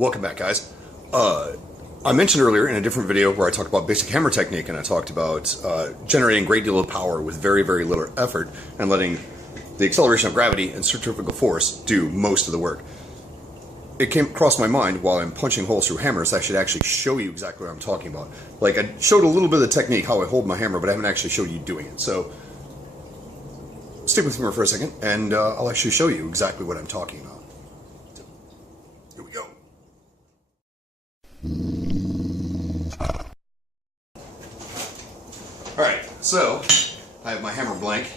Welcome back, guys. I mentioned earlier in a different video where I talked about basic hammer technique, and I talked about generating a great deal of power with very, very little effort and letting the acceleration of gravity and centrifugal force do most of the work. It came across my mind while I'm punching holes through hammers, I should actually show you exactly what I'm talking about. Like, I showed a little bit of the technique, how I hold my hammer, but I haven't actually showed you doing it. So, stick with me for a second, and I'll actually show you exactly what I'm talking about. Here we go. Alright, so I have my hammer blank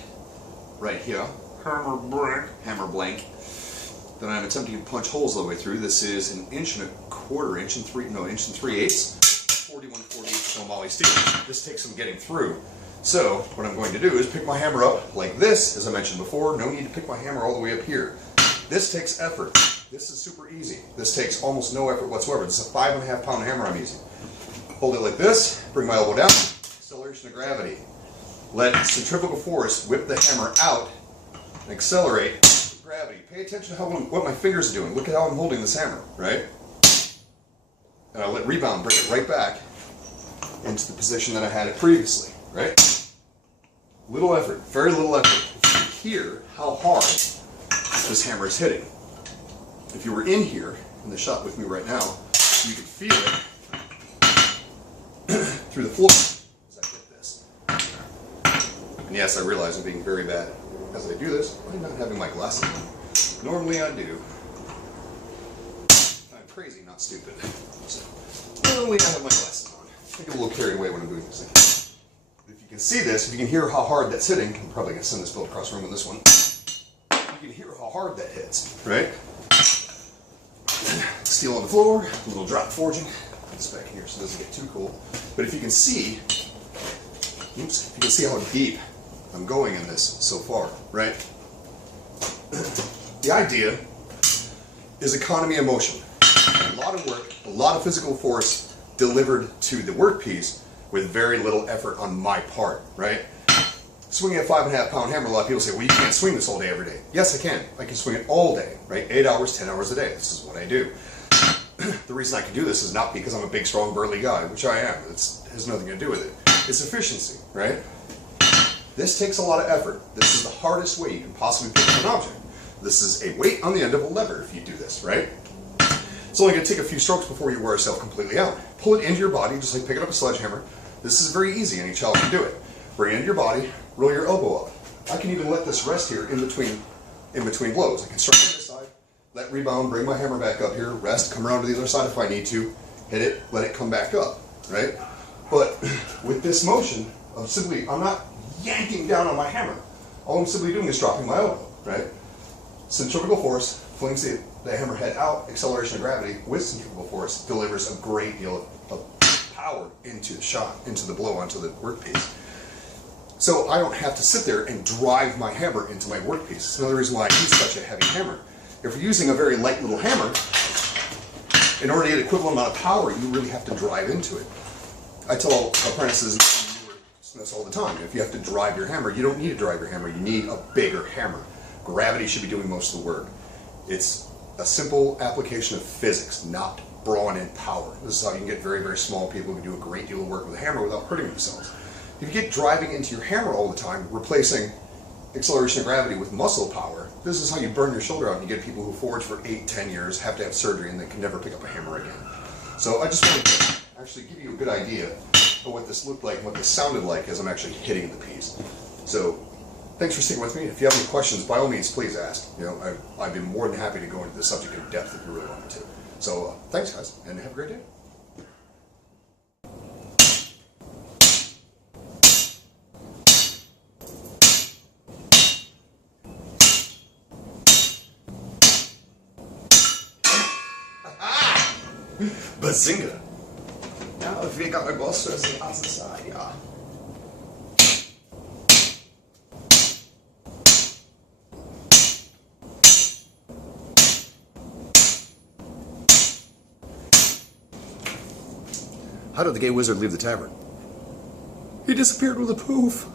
right here. Hammer blank. That I'm attempting to punch holes all the way through. This is an 1.25 inch, inch and 3/8, 41/40 Somali steel. This takes some getting through. So what I'm going to do is pick my hammer up like this, as I mentioned before. No need to pick my hammer all the way up here. This takes effort. This is super easy. This takes almost no effort whatsoever. This is a 5.5 pound hammer I'm using. Hold it like this, bring my elbow down, acceleration of gravity. Let centrifugal force whip the hammer out and accelerate gravity. Pay attention to what my fingers are doing. Look at how I'm holding this hammer, right? And I'll let rebound bring it right back into the position that I had it previously, right? Little effort, very little effort. If you hear how hard this hammer is hitting. If you were in here, in the shot with me right now, you could feel it through the floor as I get this. And yes, I realize I'm being very bad as I do this. I'm not having my glasses on. Normally I do. I'm crazy, not stupid. So, normally I have my glasses on. I get a little carried away when I'm doing this. If you can see this, if you can hear how hard that's hitting, I'm probably going to send this bill across the room with this one. You can hear how hard that hits, right? Steel on the floor, a little drop forging. Put this back here so it doesn't get too cold. But if you can see, oops, if you can see how deep I'm going in this so far, right? The idea is economy of motion. A lot of work, a lot of physical force delivered to the workpiece with very little effort on my part, right? Swinging a 5.5 pound hammer, a lot of people say, well, you can't swing this all day, every day. Yes, I can. I can swing it all day, right? 8 hours, 10 hours a day. This is what I do. The reason I can do this is not because I'm a big, strong, burly guy, which I am. It has nothing to do with it. It's efficiency, right? This takes a lot of effort. This is the hardest way you can possibly pick up an object. This is a weight on the end of a lever if you do this, right? It's only going to take a few strokes before you wear yourself completely out. Pull it into your body, just like picking up a sledgehammer. This is very easy. Any child can do it. Bring it into your body, roll your elbow up. I can even let this rest here in between blows. I can start on this side, let rebound, bring my hammer back up here, rest, come around to the other side if I need to, hit it, let it come back up, right? But with this motion, I'm not yanking down on my hammer. All I'm simply doing is dropping my elbow, right? Centrifugal force flings the hammer head out, acceleration of gravity with centrifugal force delivers a great deal of power into the shot, into the blow onto the workpiece. So I don't have to sit there and drive my hammer into my workpiece. It's another reason why I use such a heavy hammer. If you're using a very light little hammer, in order to get equivalent amount of power, you really have to drive into it. I tell apprentices this all the time. If you have to drive your hammer, you don't need to drive your hammer. You need a bigger hammer. Gravity should be doing most of the work. It's a simple application of physics, not brawling in power. This is how you can get very, very small people who can do a great deal of work with a hammer without hurting themselves. If you get driving into your hammer all the time, replacing acceleration of gravity with muscle power, this is how you burn your shoulder out and you get people who forge for 8, 10 years, have to have surgery, and they can never pick up a hammer again. So I just wanted to actually give you a good idea of what this looked like and what this sounded like as I'm actually hitting the piece. So thanks for sticking with me. If you have any questions, by all means, please ask. You know, I'd be more than happy to go into the subject in depth if you really want me to. So thanks, guys, and have a great day. Bazinga! Ja, vi kan väl bara slösa alltså så här, ja. How did the gay wizard leave the tavern? He disappeared with a poof.